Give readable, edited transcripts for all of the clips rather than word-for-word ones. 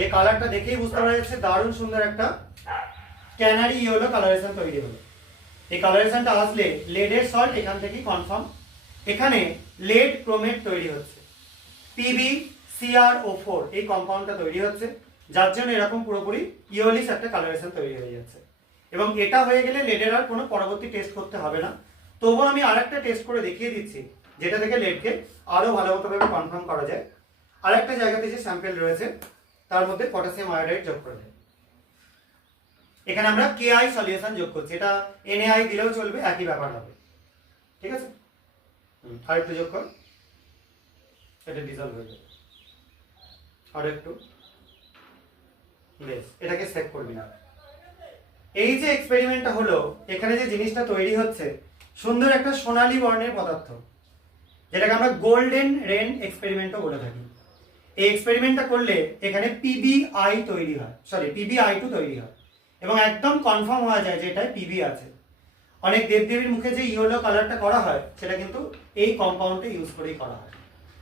এই কালারটা দেখেই বুঝতে পারা যাচ্ছে দারুণ সুন্দর একটা ক্যানারি ইয়েলো কালারেশন তৈরি হলো। এই কালারেশনটা আসলে লেডের সল্ট এখান থেকেই কনফার্ম। এখানে লেড ক্রোমেট তৈরি হচ্ছে, PbCrO4 এই কম্পাউন্ডটা তৈরি হচ্ছে, যার জন্য এরকম পুরোপুরি ইয়েলিশ একটা কালারেশন তৈরি হয়ে যাচ্ছে। এবং এটা হয়ে গেলে লেডের আর কোনো পরবর্তী টেস্ট করতে হবে না। তবুও আমি আরেকটা টেস্ট করে দেখিয়ে দিচ্ছি, যেটা থেকে লেডকে আরো ভালো মতো ভাবে কনফার্ম করা যায়। আরেকটা জায়গাতে যে স্যাম্পল রয়েছে তার মধ্যে পটাশিয়াম আয়োডাইড যোগ করে দেয়। এখানে আমরা KI সলিউশন যোগ করছি, এটা NaI দিলেও চলবে, একই ব্যাপার হবে। ঠিক আছে, আর একটু যোগ কর, এটা ডিজলভ হয়ে যাবে। আর একটু, বেশ, এটাকে সেভ করবি না। এই যে এক্সপেরিমেন্টটা হলো, এখানে যে জিনিসটা তৈরি হচ্ছে সুন্দর একটা সোনালী বর্ণের পদার্থ, যেটাকে আমরা গোল্ডেন রেন এক্সপেরিমেন্টও বলে থাকি। এই এক্সপেরিমেন্টটা করলে এখানে PbI তৈরি হয়, সরি PbI2 তৈরি হয়, এবং একদম কনফার্ম হওয়া যায় যে এটায় Pb আছে। অনেক দেবদেবীর মুখে যে ইয়েলো কালারটা করা হয় সেটা কিন্তু এই কম্পাউন্ডটা ইউজ করেই করা হয়।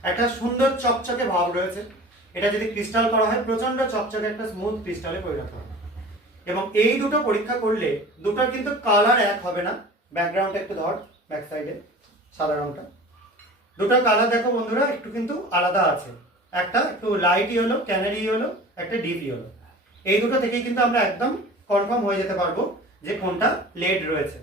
একটা সুন্দর চকচকে ভাব রয়েছে, এটা যদি ক্রিস্টাল করা হয় প্রচন্ড চকচকে একটা স্মুথ ক্রিস্টালে পরিণত হবে। এবং এই দুটো পরীক্ষা করলে দুটোর কিন্তু কালার এক হবে না। ব্যাকগ্রাউন্ডটা একটু ধর, ব্যাক সাইডে সাদা রংটা, দুটোর কালার দেখো বন্ধুরা একটু কিন্তু আলাদা আছে। একটা একটু লাইট ইয়েলো ক্যানারি ইয়েলো, একটা ডিপ ইয়েলো। এই দুটো থেকেই কিন্তু আমরা একদম কনফার্ম হয়ে যেতে পারবো যে কোনটা লেড রয়েছে।